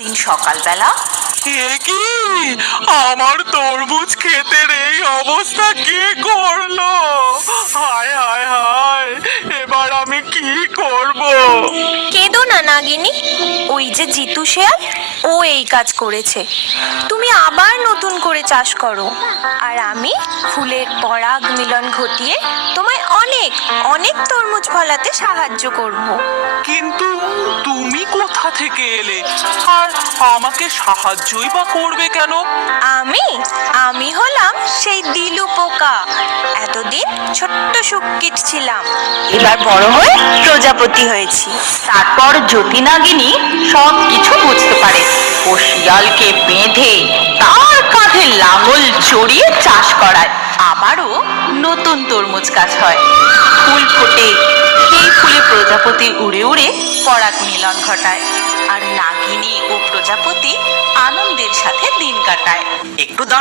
দিন সকালবেলা। কি? আমার তরমুজ ক্ষেতের এই অবস্থা কে করল? হায় হায় হায় এবার আমি কি করব? কেঁদো না নাগিনী। ওই যে জিতু শেয়াল ও এই কাজ করেছে। তুমি আবার নতুন করে চাষ করো। আর আমি ফুলের পরাগ মিলন ঘটিয়ে তোমায় অনেক অনেক তরমুজ ফলাতে সাহায্য করব। কিন্তু তুমি থেকে এলে আর আমাকে সাহায্যই বা করবে কেন? আমি? আমি হলাম সেই দিলু পোকা। এতদিন ছোট্ট সুকিট ছিলাম। এবার বড় হয়ে প্রজাপতি হয়েছি। তারপর জ্যোতিনাগিনী সব কিছু বুঝতে পারে। ও শিয়ালকে বেঁধে তার কাঁধে লাঙল জড়িয়ে চাষ করায়। আবারও নতুন তরমুজ গাছ হয়। ফুল ফোটে। সেই ফুলে প্রজাপতি উড়ে উড়ে পরাগ মিলন ঘটায়। আর নাগিনী ও প্রজাপতি আনন্দের সাথে দিন কাটায়। একটু